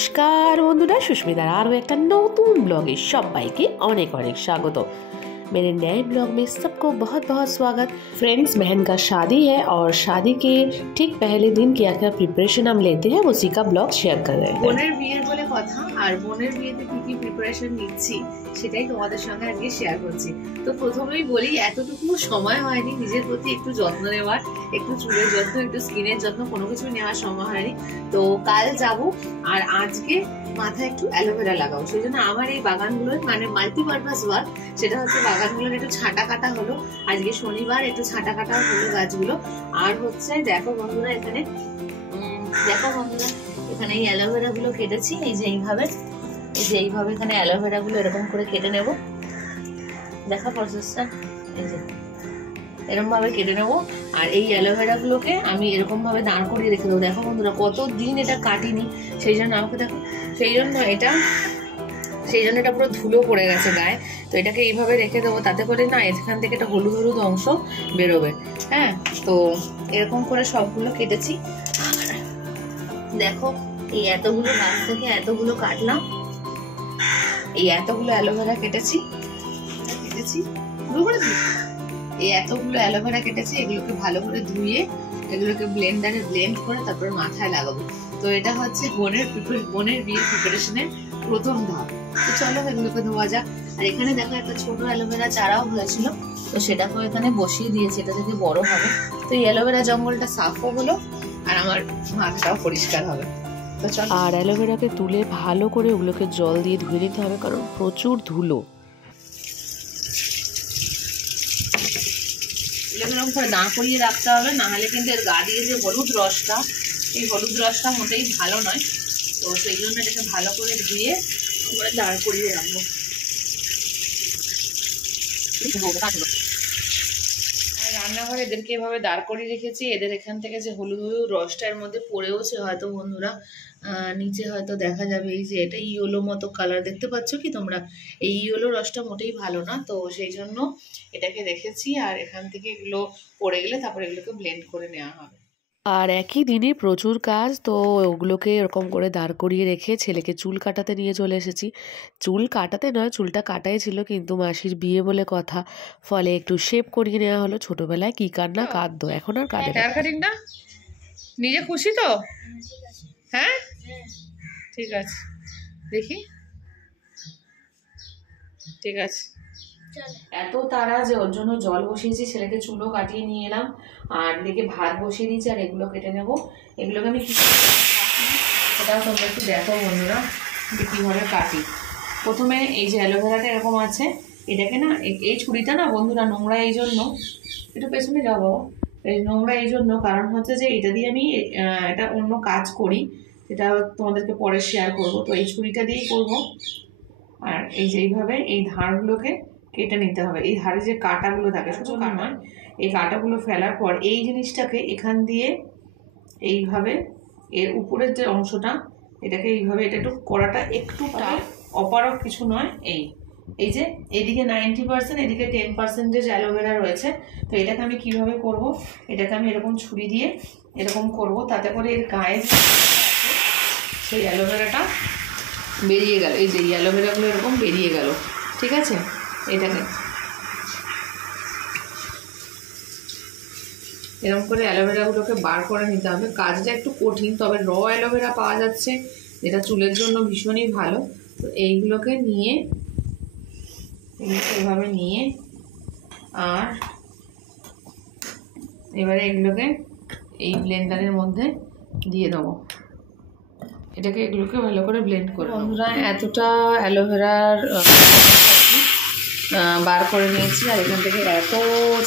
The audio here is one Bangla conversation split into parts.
नमस्कार बंधुरा सुष्मितार आरो एक नतून ब्लगे सबाइके अनेक अनेक स्वागत। मेरे नए ब्लॉग में सबको बहुत बहुत स्वागत। फ्रेंड्स, बहन का शादी है और शादी के ठीक पहले दिन क्या क्या प्रिपरेशन हम लेते हैं उसी का ब्लॉग शेयर कर रहे हैं। বোনের বিয়ের বলে কথা আর বোনের বিয়েতে কি কি প্রিপারেশন নিচ্ছি সেটাই তোমাদের সঙ্গে আজকে শেয়ার করছি। তো প্রথমেই বলি, এতটুকু সময় হয়নি নিজের প্রতি একটু যত্ন নেওয়ার, একটু চুলের যত্ন, একটু স্কিনের যত্ন, কোনো কিছু নেওয়ার সময় হয়নি। তো কাল যাব আর আজকে মাথায় একটু অ্যালোভেরা লাগাবো। সেই জন্য আমার এই বাগানগুলোর মানে মাল্টিপারপাস ওয়ার্ক, সেটা হচ্ছে বাগানগুলোর একটু ছাঁটা কাটা হলো। আজকে শনিবার, একটু ছাঁটা কাটা হলো গাছগুলো। আর হচ্ছে দেখো বন্ধুরা, এখানে এখানে এই অ্যালোভেরা গুলো কেটেছি। এই যে এইভাবে এখানে অ্যালোভেরা গুলো এরকম করে কেটে নেব। দেখা প্রসেসটা, এই যে এরকম ভাবে কেটে নেবো। আর এই অ্যালোভেরা গুলোকে আমি এরকম ভাবে দাঁড় করিয়ে রেখে দেবো। দেখো বন্ধুরা, কতদিন এটা কাটিনি, সেই জন্য আমাকে দেখো, সেই জন্য এটা পুরো ধুলো পড়ে গেছে গায়ে। তো এটাকে এইভাবে রেখে দেবো, তাতে করে না এখান থেকে একটা হলুদ হলুদ অংশ বেরোবে। হ্যাঁ, তো এরকম করে সবগুলো কেটেছি। আর দেখো, এই এতগুলো গাছ থেকে এতগুলো কাটলাম, এই এতগুলো অ্যালোভেরা কেটেছি, এই এতগুলো অ্যালোভেরা কেটেছি। এগুলোকে ভালো করে ধুয়ে এগুলোকে ব্লেন্ডারে ব্লেন্ড করে তারপরে মাথায় লাগাবো। তো এটা হচ্ছে বোনের বিয়ের প্রিপারেশনের প্রথম ধাপ। তো চলো এগুলোকে ধোয়া যাক। আর এখানে দেখো একটা ছোট অ্যালোভেরা চারাও হয়েছিল, তো সেটাকে এখানে বসিয়ে দিয়েছি, এটা থেকে বড় হবে। তো এই অ্যালোভেরা জঙ্গলটা সাফও হলো আর আমার মাথাটাও পরিষ্কার হবে। তো চলো। আর অ্যালোভেরাকে তুলে ভালো করে ওগুলোকে জল দিয়ে ধুয়ে নিতে হবে, কারণ প্রচুর ধুলো। এরকম করে দাঁড় করিয়ে রাখতে হবে, না হলে কিন্তু এর গা দিয়ে যে হলুদ রসটা, এই হলুদ রসটা মোটেই ভালো নয়। তো সেই জন্য এটাকে ভালো করে ধুয়ে দাঁড় করিয়ে রাখবো। রান্নাঘরে এদেরকে এভাবে দাঁড় করিয়ে রেখেছি। এদের এখান থেকে যে হলুদ হলুদ রসটা এর মধ্যে পড়েওছে হয়তো বন্ধুরা, নিচে হয়তো দেখা যাবে। এই যে এটা ইয়েলো মতো কালার দেখতে পাচ্ছ কি তোমরা, এই ইয়েলো রসটা মোটেই ভালো না। তো সেই জন্য এটাকে রেখেছি। আর এখান থেকে এগুলো পড়ে গেলে তারপরে এগুলোকে ব্লেন্ড করে নেওয়া হবে। আর একই দিনে প্রচুর কাজ, তো ওগুলোকে এরকম করে দাঁড় করিয়ে রেখে ছেলেকে চুল কাটাতে নিয়ে চলে এসেছি। চুল কাটাতে নয়, চুলটা কাটাই ছিল, কিন্তু মাসির বিয়ে বলে কথা, ফলে একটু শেপ করিয়ে নেওয়া হলো। ছোটবেলায় কি কান্না কাঁদতো, এখন আর কাঁদে না। হেয়ার কাটিংটা নিজে খুশি তো? হ্যাঁ, ঠিক আছে, দেখি, ঠিক আছে। এত তাড়া যে ওর জন্য জল বসিয়েছি, ছেলেকে চুলও কাটিয়ে নিয়ে এলাম, আর এদিকে ভাত বসিয়ে দিয়েছি। আর এগুলো কেটে নেবো। এগুলোকে আমি কি সেটাও তোমরা একটু দেখো বন্ধুরা যে কীভাবে কাটি। প্রথমে এই যে অ্যালোভেরাটা এরকম আছে, এটাকে না এই ছুরিটা না বন্ধুরা নোংরা, এই জন্য একটু পেছনে যাবো। এই নোংরা এই জন্য, কারণ হচ্ছে যে এটা দিয়ে আমি এটা অন্য কাজ করি, সেটা তোমাদেরকে পরে শেয়ার করব। তো এই ছুরিটা দিয়েই করবো। আর এই যে এইভাবে এই ধারগুলোকে কেটে নিতে হবে। এই ধারে যে কাঁটাগুলো থাকে, শুধু নয়, এই কাঁটাগুলো ফেলার পর এই জিনিসটাকে এখান দিয়ে এইভাবে এর উপরের যে অংশটা, এটাকে এইভাবে, এটা একটু কড়াটা একটু টাফ, অপারক কিছু নয়। এই যে এদিকে 90%, এদিকে 10% অ্যালোভেরা রয়েছে। তো এটাকে আমি কিভাবে করব, এটাকে আমি এরকম ছুরি দিয়ে এরকম করব, তাতে করে এর গায়ে সেই অ্যালোভেরাটা বেরিয়ে গেল। এই যে অ্যালোভেরাগুলো এরকম বেরিয়ে গেল, ঠিক আছে। এটাকে এরকম করে অ্যালোভেরাগুলোকে বার করে নিতে হবে। কাজটা একটু কঠিন, তবে র অ্যালোভেরা পাওয়া যাচ্ছে, যেটা চুলের জন্য ভীষণই ভালো। তো এইগুলোকে নিয়ে এভাবে নিয়ে, আর এবারে এগুলোকে এই ব্লেন্ডারের মধ্যে দিয়ে দেবো। এগুলোকে ভালো করে ব্লেন্ড করে বন্ধুরা। এতটা অ্যালোভেরার বার করে নিয়েছি, আর এখান থেকে এত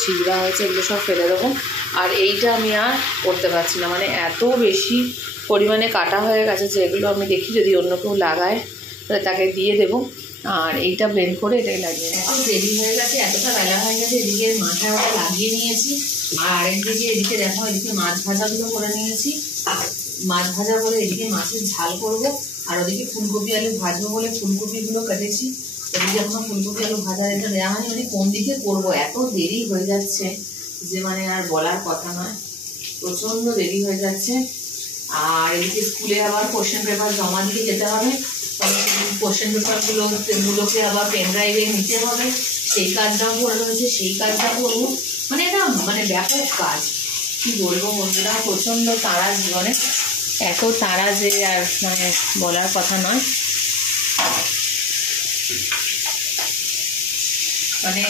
ছিবড়া হয়েছে, এগুলো সব ফেলে দেবো। আর এইটা আমি আর করতে পারছি না, মানে এত বেশি পরিমাণে কাটা হয়ে গেছে যে এগুলো আমি দেখি যদি অন্য কেউ লাগায় তাহলে তাকে দিয়ে দেবো। আর এইটা ব্লেন্ড করে এটাই লাগিয়ে এখন রেডি হয়ে গেছে। এতটা বেলা হয়ে গেছে, এদিকে মাথায় ওটা লাগিয়ে নিয়েছি। আর এদিকে দেখো, এদিকে মাছ ভাজাগুলো করে নিয়েছি। মাছ ভাজা করে এদিকে মাছের ঝাল করবো, আর ওদিকে ফুলকপি আলু ভাজবো বলে ফুলকপিগুলো কেটেছি। এদিকে এখন ফুলকপি আলু ভাজা এটা দেওয়া হয়নি, মানে কোন দিকে করবো, এত দেরি হয়ে যাচ্ছে যে মানে আর বলার কথা নয়, প্রচণ্ড দেরি হয়ে যাচ্ছে। আর এদিকে স্কুলে আবার কোশ্চেন পেপার জমা দিয়ে যেতে হবে, কোশ্চেন পেপারগুলোকে আবার পেন ড্রাইভে নিতে হবে, সেই কাজটাও করে রয়েছে, সেই কাজটা করবো। মানে এটা মানে ব্যাপক কাজ, কি বলবো বন্ধুরা, প্রচণ্ড তাড়া জীবনে, এত তাড়া যে আর মানে বলার কথা নয়। মানে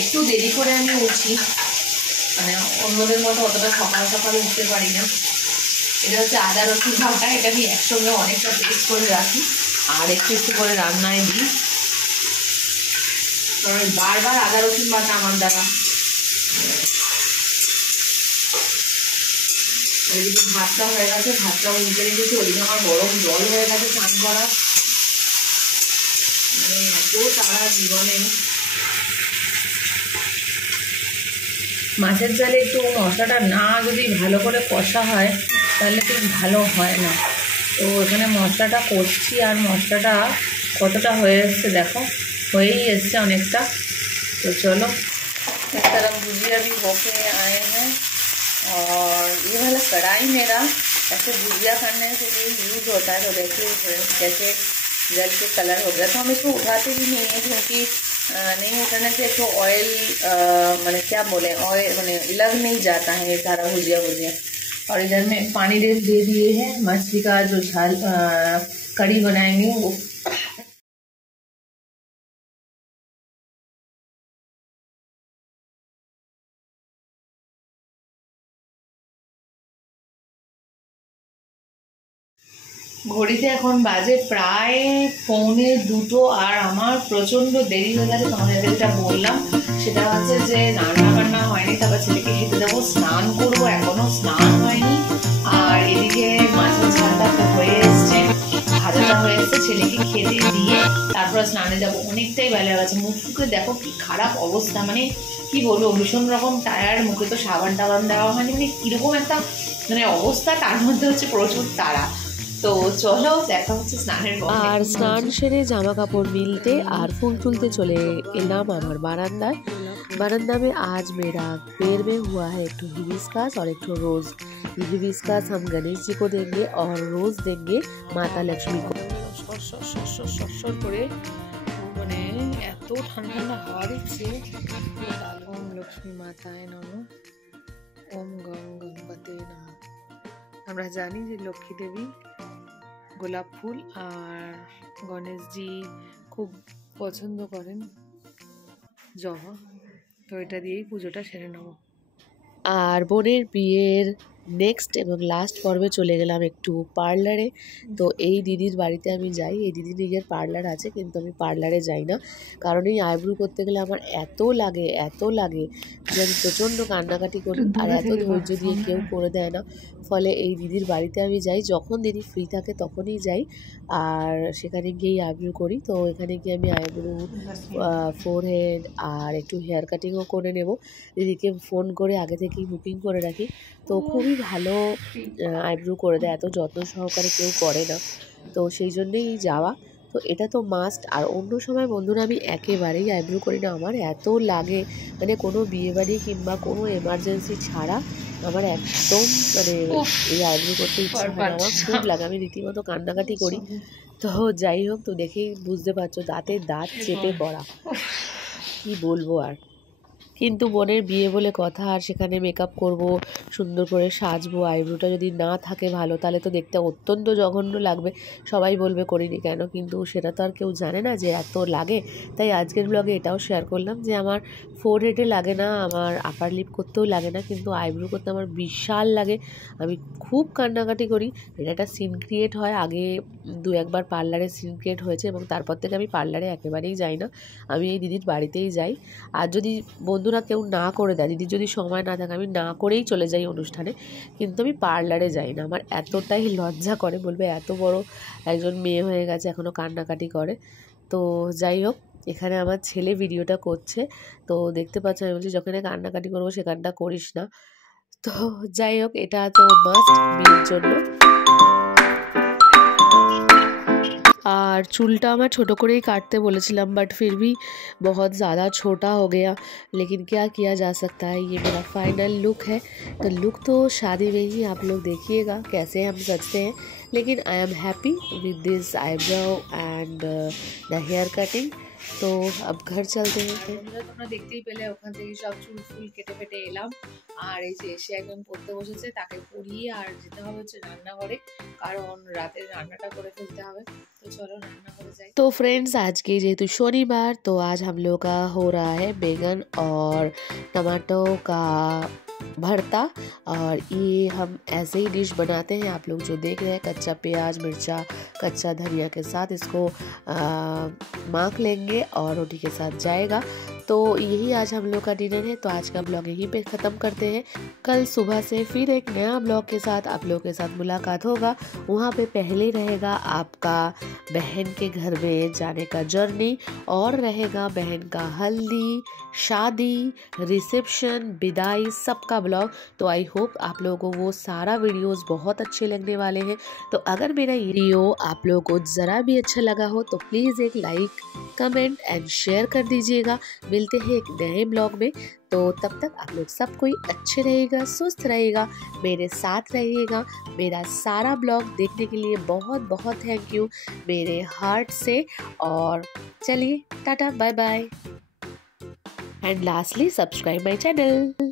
একটু দেরি করে আমি উঠি, মানে অন্যদের মতো অতটা সকাল সকাল উঠতে পারি না। এটা হচ্ছে আদা রসুন বাটা, এটা আমি একসঙ্গে অনেকটা পেস্ট করে রাখি আর একটু একটু করে রান্নায় দিই, কারণ বারবার আদা রসুন বাটা আমার দ্বারা। ওইদিকে ভাতটা হয়ে গেছে, ভাতটা উল্টে রেখেছি, ওইদিকে আমার গরম জল হয়ে গেছে স্নান করা। মানে এত তারা জীবনে। মাছের জালে একটু মশলাটা না যদি ভালো করে কষা হয় তাহলে ঠিক ভালো হয় না। তো এখানে মশলাটা করছি, আর মশলাটা কতটা হয়ে এসছে দেখো, হয়েই এসছে অনেকটা। तो चलो इस तरह भुजिया भी होके आए हैं, और ये वाला कढ़ाई मेरा ऐसे भुजिया करने के लिए यूज होता है। तो देखिए जैसे जल के कलर हो गया, तो हम इसको उठाते भी नहीं है, क्योंकि नहीं उठाने से तो ऑयल मैंने क्या बोले, ऑयल मैंने लग नहीं जाता है ये सारा भुजिया। और इधर में पानी दे दिए हैं, मछली का जो झाल कड़ी बनाएंगे वो। ঘড়িতে এখন বাজে প্রায় 1:45, আর আমার প্রচণ্ড দেরি হয়ে গেছে। তোমাদের যেটা বললাম সেটা হচ্ছে যে রান্না বান্না হয়নি, তারপর ছেলেকে খেতে দেবো, স্নান করবো, এখনও স্নান হয়নি। আর এদিকে মাছের ঝালটা তো হয়ে এসছে, ভাজাটা হয়ে এসছে, ছেলেকে খেতে দিয়ে তারপর স্নানে যাবো। অনেকটাই বেলা গেছে, মুখ ফুকে দেখো কি খারাপ অবস্থা, মানে কি বলবো, ভীষণ রকম টায়ার্ড, মুখে তো সাবান টাবান দেওয়া হয়নি, মানে কীরকম একটা মানে অবস্থা, তার মধ্যে হচ্ছে প্রচুর তাড়া। तो चलो দেখা হচ্ছে স্নানের পরে। আর স্নান সেরে জামা কাপড় मिलते আর ফুল তুলতে চলে এলাম আমার বারান্দায়। बारांदा में आज मेरा पेड़ में हुआ है एक तो हिबिस्कस और एक तो रोज़। हिबिस्कस हम गणेश जी को देंगे और रोज़ देंगे माता लक्ष्मी को। করে মানে এত ঠান্ডা ঠান্ডা হাওয়া দিচ্ছে। ওম লক্ষ্মী মাতায় নমঃ, ওম গং গণপতে নমঃ। আমরা জানি যে লক্ষ্মী দেবী গোলাপ ফুল আর গণেশজি খুব পছন্দ করেন জবা, তো এটা দিয়েই পুজোটা সেরে নেব। আর বোনের বিয়ের নেক্সট এবং লাস্ট পর্বে চলে গেলাম একটু পার্লারে। তো এই দিদির বাড়িতে আমি যাই, এই দিদি নিজের পার্লার আছে, কিন্তু আমি পার্লারে যাই না, কারণ এই আইব্রু করতে গেলে আমার এত লাগে যে আমি প্রচণ্ড কান্নাকাটি করি, আর এত ধৈর্য দিয়ে কেউ করে দেয় না। ফলে এই দিদির বাড়িতে আমি যাই, যখন দিদি ফ্রি থাকে তখনই যাই, আর সেখানে গিয়েই আইব্রু করি। তো এখানে গিয়ে আমি আইব্রু, ফোরহেড আর একটু হেয়ার কাটিংও করে নেব। দিদিকে ফোন করে আগে থেকেই বুকিং করে রাখি, তো খুবই ভালো আইব্রু করে দেয়, এত যত্ন সহকারে কেউ করে না, তো সেই জন্যেই যাওয়া। তো এটা তো মাস্ট। আর অন্য সময় বন্ধুরা আমি একেবারেই আইব্রু করি না, আমার এত লাগে, মানে কোনো বিয়েবাড়ি কিংবা কোনো এমার্জেন্সি ছাড়া আমার একদম মানে এই আইব্রু করতে ইচ্ছা হয় না, আমার খুব লাগে, আমি রীতিমতো কান্নাকাটি করি। তো যাই হোক, তো দেখেই বুঝতে পারছো দাঁতে দাঁত চেপে পড়া, কি বলবো আর। কিন্তু বোনের বিয়ে বলে কথা, আর সেখানে মেকআপ করব, সুন্দর করে সাজবো, আইব্রোটা যদি না থাকে ভালো তাহলে তো দেখতে অত্যন্ত জঘন্য লাগবে, সবাই বলবে করিনি কেন, কিন্তু সেটা তো আর কেউ জানে না যে এত লাগে। তাই আজকের ব্লগে এটাও শেয়ার করলাম যে আমার ফোরহেডে লাগে না, আমার আপার লিপ করতেও লাগে না, কিন্তু আইব্রো করতে আমার বিশাল লাগে, আমি খুব কান্নাকাটি করি। এটা একটা সিন ক্রিয়েট হয়, আগে 2-1বার পার্লারে সিন ক্রিয়েট হয়েছে, এবং তারপর থেকে আমি পার্লারে একেবারেই যাই না, আমি এই দিদির বাড়িতেই যাই। আর যদি বন্ধুরা কেউ না করে দেয়, দিদির যদি সময় না থাকে, আমি না করেই চলে যাই অনুষ্ঠানে, কিন্তু আমি পার্লারে যাই না, আমার এতটাই লজ্জা করে, বলবে এত বড় একজন মেয়ে হয়ে গেছে এখনও কান্নাকাটি করে। তো যাই হোক, এখানে আমার ছেলে ভিডিওটা করছে, তো দেখতে পাচ্ছ আমি বলছি যখন কান্নাকাটি করবো সেখানটা করিস না। তো যাই হোক, এটা তো মাস্ট বিয়ের জন্য। আর চুলটা আমার ছোটো করেই काटते बोलेছিলাম, बट फिर भी बहुत ज़्यादा छोटा हो गया, लेकिन क्या किया जा सकता है। ये मेरा फाइनल लुक है। तो लुक तो शादी में ही आप लोग देखिएगा कैसे हम सजते हैं, लेकिन I am happy with this eyebrow and the hair cutting. তো अब घर चलते हैं। তোমরা দেখতেই পেলে ওখান থেকে সব চুল ফুল কেটে ফেটে এলাম, আর এই যে এসে একদম পড়তে বসেছে, তাকে পড়িয়ে আর যেতে হবে হচ্ছে রান্নাঘরে, কারণ রাতের রান্নাটা করে ফেলতে হবে। তো চলো রান্নাঘরে যাই। तो फ्रेंड्स आज की जेतु शनिवार, तो आज हम लोग का हो रहा है बैगन और टमाटो का भरता। और ये हम ऐसे ही डिश बनाते हैं, आप लोग जो देख रहे हैं, कच्चा प्याज मिर्चा कच्चा धनिया के साथ इसको माख लेंगे और रोटी के साथ जाएगा। तो यही आज हम लोग का डिनर है। तो आज का ब्लॉग यहीं पे ख़त्म करते हैं। कल सुबह से फिर एक नया ब्लॉग के साथ आप लोग के साथ मुलाकात होगा। वहाँ पे पहले रहेगा आपका बहन के घर में जाने का जर्नी, और रहेगा बहन का हल्दी, शादी, रिसेप्शन, विदाई, सबका ब्लॉग। तो आई होप आप लोगों को वो सारा वीडियोस बहुत अच्छे लगने वाले हैं। तो अगर मेरा वीडियो आप लोगों को ज़रा भी अच्छा लगा हो तो प्लीज़ एक लाइक कमेंट एंड शेयर कर दीजिएगा। मिलते हैं एक नए ब्लॉग में। तो तब तक आप लोग सब कोई अच्छे रहेगा, स्वस्थ रहेगा, मेरे साथ रहिएगा। मेरा सारा ब्लॉग देखने के लिए बहुत बहुत थैंक यू मेरे हार्ट से। और चलिए टाटा bye bye, and lastly subscribe my channel.